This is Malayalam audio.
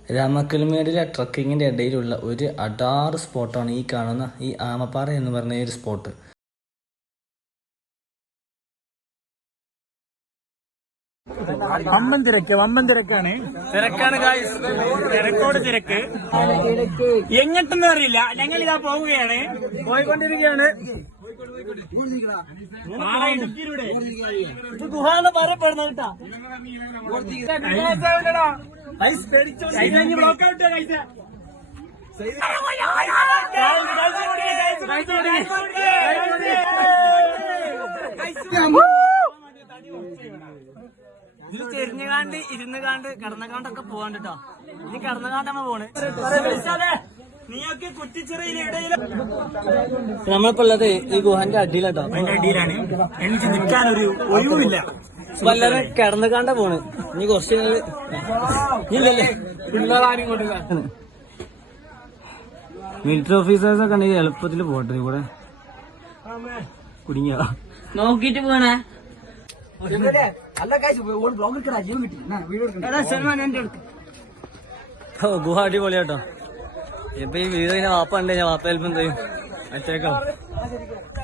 രാമക്കൽമേടിലെ ട്രക്കിങ്ങിൻ്റെ ഇടയിലുള്ള ഒരു അഡാറ് സ്പോട്ടാണ് ഈ കാണുന്ന ഈ ആമപ്പാറ എന്ന് പറഞ്ഞ ഈ ഒരു സ്പോട്ട്. വമ്പൻ തിരക്കാണ്. തിരക്കോട് തിരക്ക് എങ്ങോട്ടെന്ന് അറിയില്ല. ഞങ്ങൾ ഇതാ പോവുകയാണ്, പോയിക്കൊണ്ടിരിക്കുകയാണ്. ഇടുക്കിയിലൂടെ ഇത് ഗുഹാന്ന് പറയപ്പെടുന്ന കേട്ടാ. ബ്ലോക്ക് ഔട്ട് കൈസ ഇത് ചെരിഞ്ഞുകാണ്ട് ഇരുന്നുകാണ്ട് കിടന്നുകാണ്ടൊക്കെ പോവാണ്ടിട്ടോ. ഇനി കിടന്നുകാണ്ടമ്മ പോണ്. നീയൊക്കെ കുറ്റിച്ചിറയിലിടയിൽ നമ്മളിപ്പോ ഉള്ളത് ഈ ഗുഹാന്റെ അടിയിലാട്ടോ. അതിന്റെ അടിയിലാണ്. എനിക്ക് നിൽക്കാനൊരു ഒഴിവില്ല. എല്ലാരും കിടന്നുകാണ്ട പോണ്. ഇനി കുറച്ച് ഇല്ലല്ലേ പിള്ളേരാരും കൊണ്ട് മിലിറ്ററി ഓഫീസേഴ്സ് ഒക്കെ ഉണ്ടെങ്കിൽ എളുപ്പത്തിൽ പോട്ടെ. ഇവിടെ കുടുങ്ങിയ നോക്കിട്ട് പോണേ. ഗുഹ അടിപൊളിയാട്ടോ. ഇപ്പൊ ഈ വീട് വാപ്പ ഉണ്ട്, ഞാൻ വാപ്പ ഹെൽപ്പ് ചെയ്യും. അച്ചേക്കാം.